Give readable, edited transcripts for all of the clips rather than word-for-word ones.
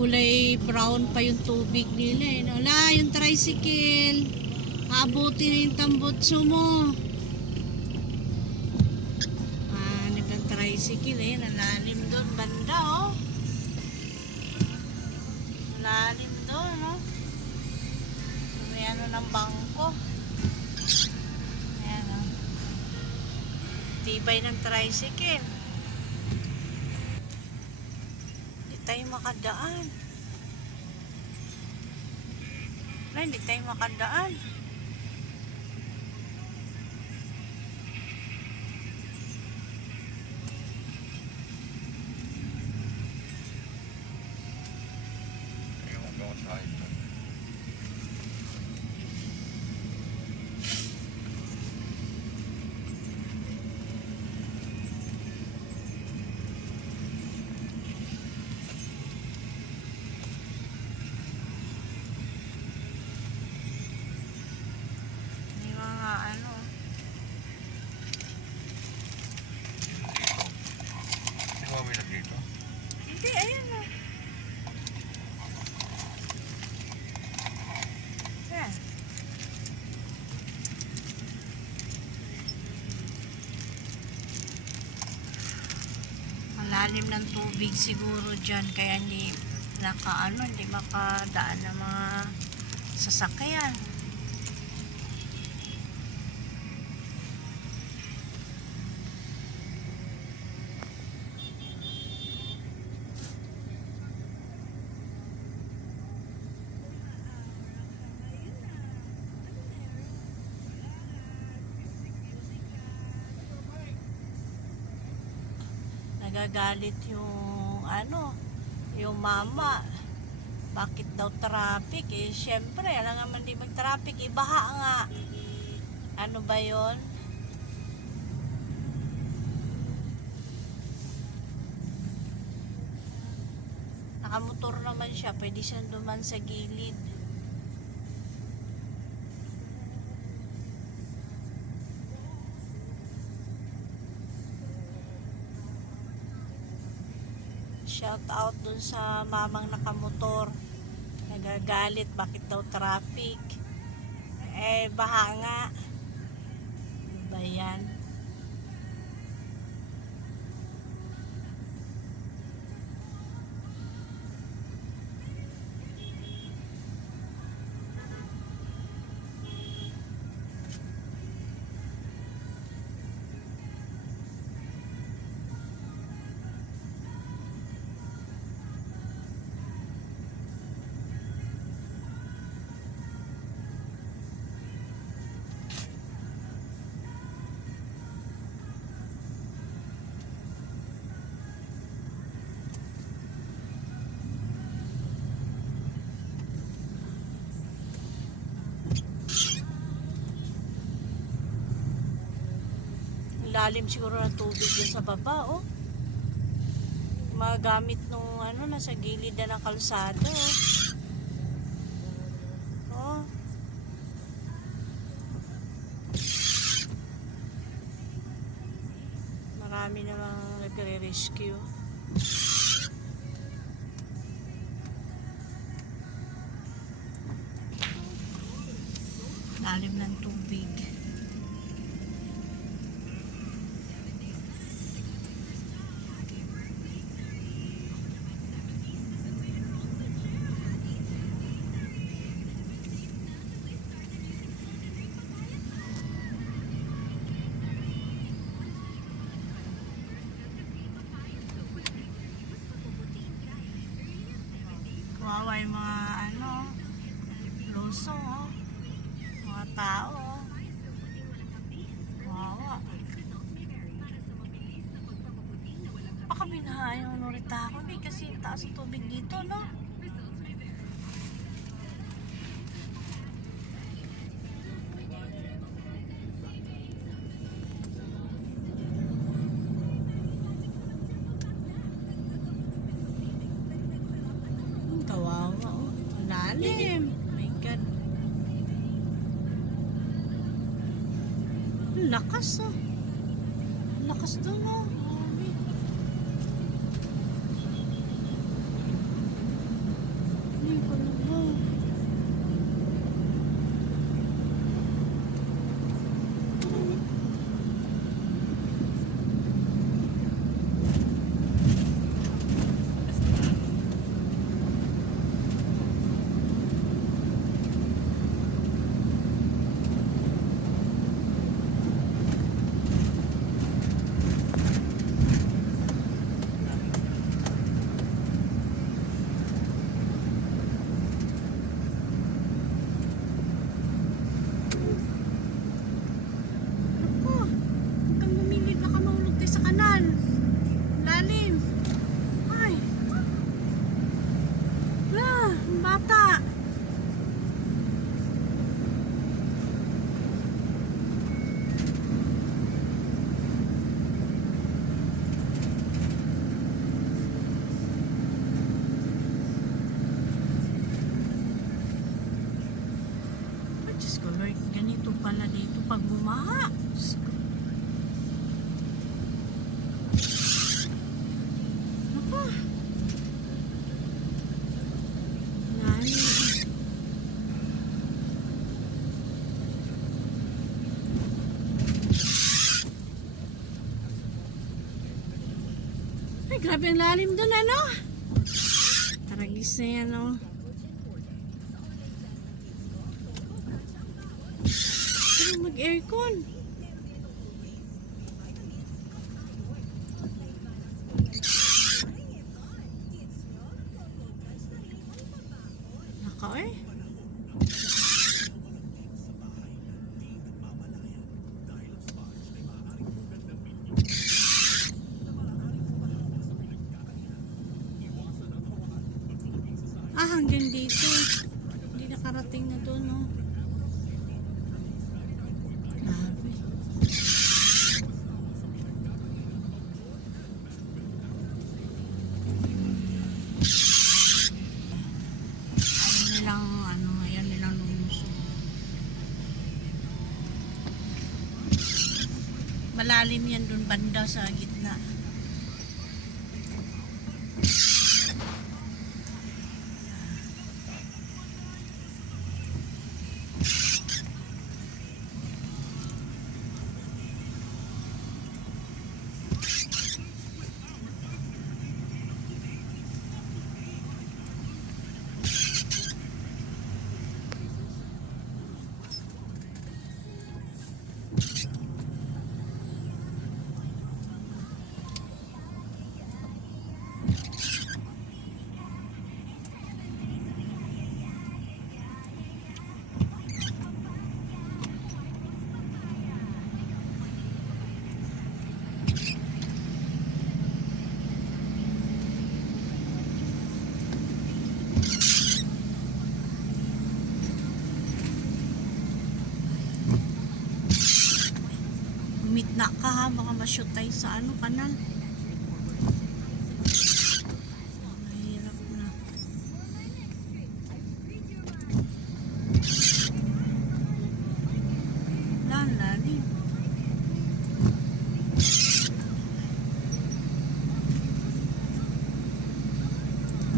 Kulay brown pa yung tubig nila eh. Wala, yung tricycle. Abuti na yung tambutso mo. Hanip ng tricycle eh. Nalalim doon. Banda oh. Nalalim doon oh. May ano ng bangko. Ayan oh. Tibay ng tricycle. Hindi tayo makadaan. Wala, hindi tayo makadaan. Hindi, ayan o. Ayan. Malalim ng tubig siguro dyan, kaya hindi hindi makadaan ng mga sasakyan. Nagagalit yung mama. Bakit daw traffic? Eh, syempre, alam naman di mag-traffic. Ibaha nga. Ano ba yon? Nakamotor naman siya. Pwede siyang duman sa gilid. Shout out dun sa mamang nakamotor. Nagagalit bakit daw traffic. Eh baha nga. Ano ba yan? Lalim siguro ng tubig dyan sa baba, oh. Magamit nung nasa gilid na ng kalsada, oh. Oh. Marami namang nagre-rescue. Lalim ng tubig. Kawawa yung mga luso, oh. Mga tao, oh. Kawawa. Baka binaha yung Norita ako, kasi taas ang tubig dito, no? Kawawa, oh. Lalim. My God. Lakas, oh. Lakas doon, oh. Ay, grabe ang lalim doon, ano? Taragis na yan, oh. Pero mag-aircon. Naka, eh. Hanggang dito. Hindi nakarating na doon, no? Grabe. Ayan nilang lumusog. Malalim yan doon banda sa gitna. Gumitna ka ha, baka ma-shoot tayo sa ano, kanal. Mahirap na. Lalim.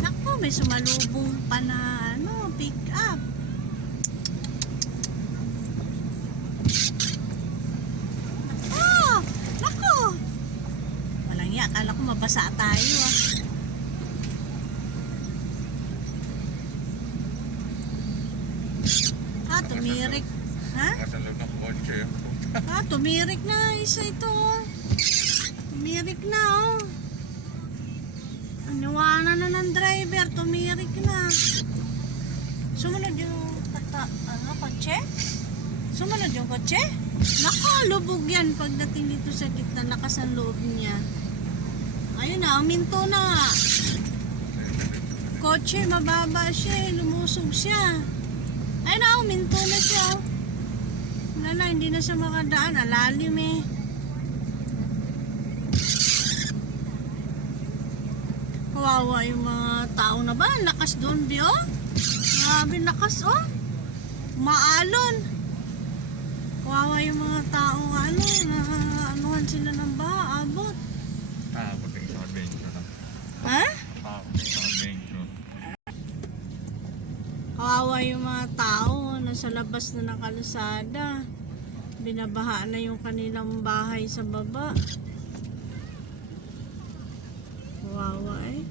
Naku, may sumalubong pa na ano, pick up. Akala ko mabasa tayo tumirik. Ha? Tumirik na isa ito. Tumirik na Aniwanan na ng driver, tumirik na. Sumunod yung kotse? Sumunod yung kotse? Naku, lubog yan pagdating dito sa gitna, lakas ang loob niya. Ayun na, uminto na. Kotse, mababa siya, lumusog siya. Ayun na, uminto na siya. Wala na, hindi na siya makadaan. Alalim eh. Kawawa yung mga tao na ba? Lakas doon, Bio? Grabe lakas, Maalon. Kawawa yung mga tao, anuhan sila ng baha, abot. Ha? Kawawa yung mga tao, nasa labas na ng kalsada. Binabaha na yung kanilang bahay sa baba. Kawawa eh.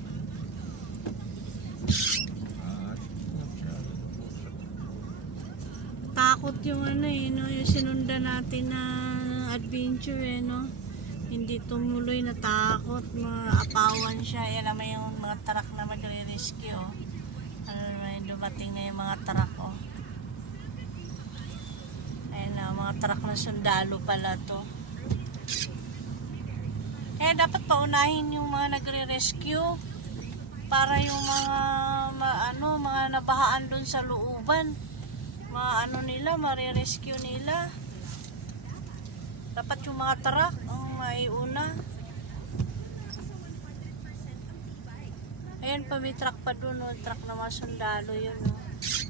Takot yung yung sinundan natin na adventure hindi tumuloy, natakot, maapawan siya. Yan naman yung mga truck na magre-rescue dumating na yung mga truck ayun na, mga truck na sundalo pala to. Dapat paunahin yung mga nagre-rescue para yung mga nabahaan dun sa looban nila, mare-rescue nila. Dapat yung mga truck ang maiuna. Ayan pa, may truck pa dun, truck na mga sundalo yun.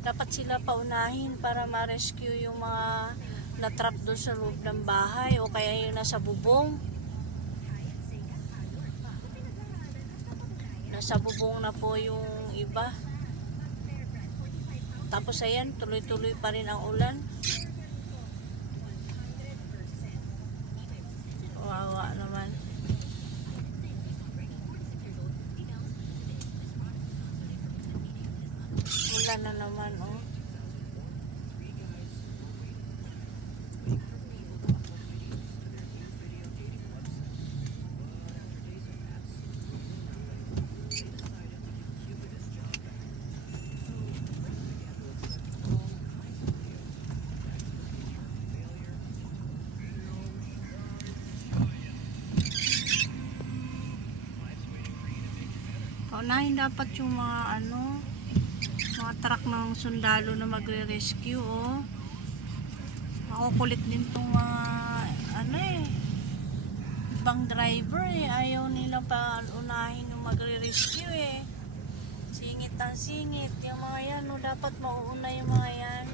Dapat sila paunahin para ma-rescue yung mga na-trap doon sa loob ng bahay o kaya yung nasa bubong. Nasa bubong na po yung iba. Tapos ayan, tuloy-tuloy pa rin ang ulan. Wawa naman. Ganda na naman, oh. Paunahin dapat yung mga mga truck ng sundalo na magre-rescue, oh. Makukulit din tong mga ibang driver, eh. Ayaw nila pa unahin yung magre-rescue, eh. Singit ang singit yung mga yan, no? Dapat mauuna yung mga yan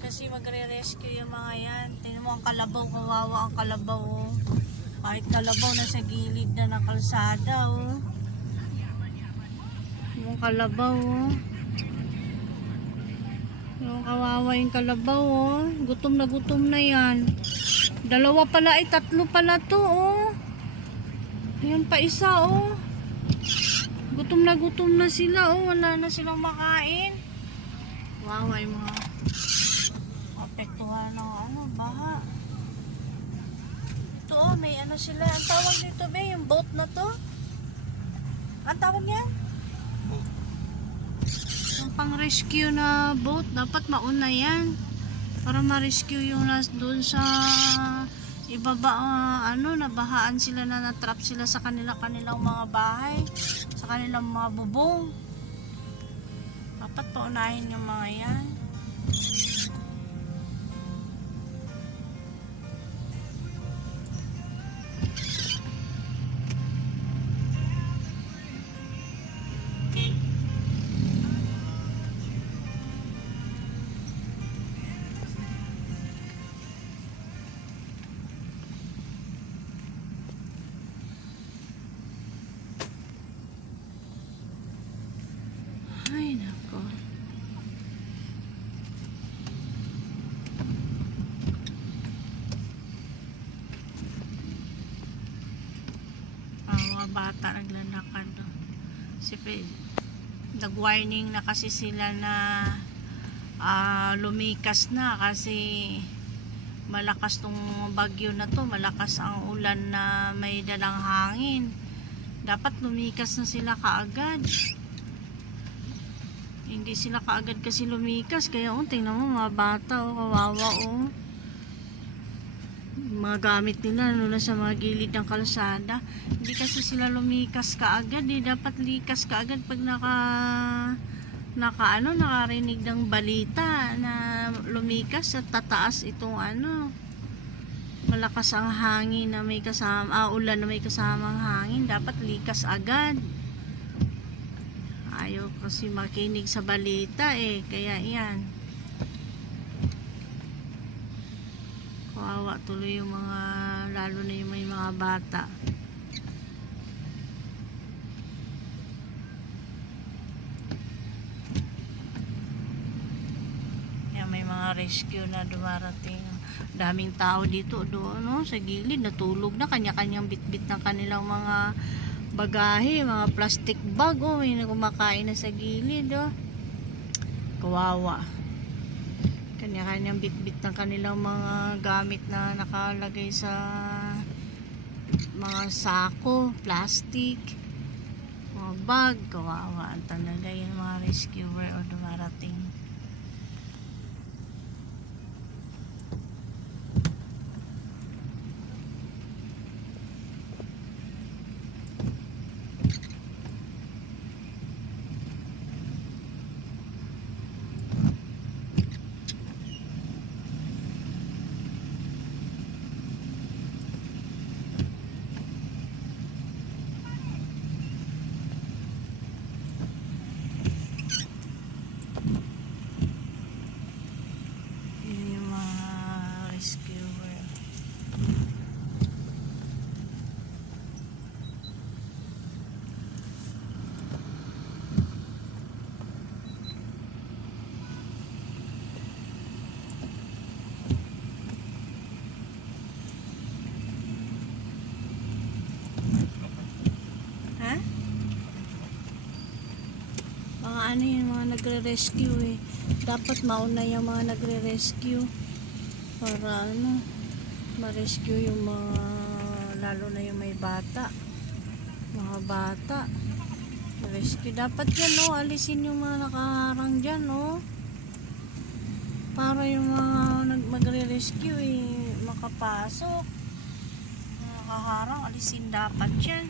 kasi magre-rescue yung mga yan. Tingnan mo ang kalabaw, kawawa ang kalabaw, oh. Kahit kalabaw na sa gilid na ng kalsada, oh. Yung kalabaw, oh. Yung kawawa yung kalabaw, oh. Gutom na yan. Dalawa pala, tatlo pala to, oh. Ayan pa isa, oh. Gutom na sila, oh. Wala na silang makain. Kawawa yung mga apektuhan ng baha. Ito, oh, may sila. Ang tawag dito, ba? Yung boat na to? Ang tawag niya? Yung pang-rescue na boat, dapat mauna yan para ma-rescue yung last doon sa ibaba, nabahaan sila, na natrap sila sa kanilang mga bahay, sa kanilang mga bubong. Dapat paunahin yung mga yan. Ay, nako. Mga bata naglalakad. Nag-warning na kasi sila na lumikas na kasi malakas tong bagyo na to. Malakas ang ulan na may dalang hangin. Dapat lumikas na sila kaagad. Hindi sila kaagad kasi lumikas. Kaya tingnan mo mga bata, oh, kawawa, oh. Mga gamit nila na sa mga gilid ng kalsada. Hindi kasi sila lumikas kaagad, eh. Dapat likas kaagad pag nakarinig ng balita na lumikas at tataas itong malakas ang hangin na may kasama, ulan na may kasamang hangin. Dapat likas agad. Ayaw kasi makinig sa balita, eh. Kaya yan. Kawawa tuloy yung mga, lalo na yung may mga bata. Yan, may mga rescue na dumarating. Daming tao dito, doon, no? Sa gilid, natulog na. Kanya-kanyang bit-bit ng kanilang mga bagahe, mga plastic bag, oh, may kumakain na sa gilid, oh. Kawawa. Kanya-kanyang bit-bit ng kanilang mga gamit na nakalagay sa mga sako, plastic, mga bag. Kawawa talaga yung mga rescuer o dumarating. ano yung mga nagre-rescue eh. Dapat mauna yung mga nagre-rescue para ano, ma-rescue yung mga, lalo na yung may bata, mga bata. Ma-rescue. Dapat yan, no? Alisin yung mga nakaharang dyan, no? Para yung mga magre-rescue eh, makapasok. Mga nakaharang, alisin dapat yan.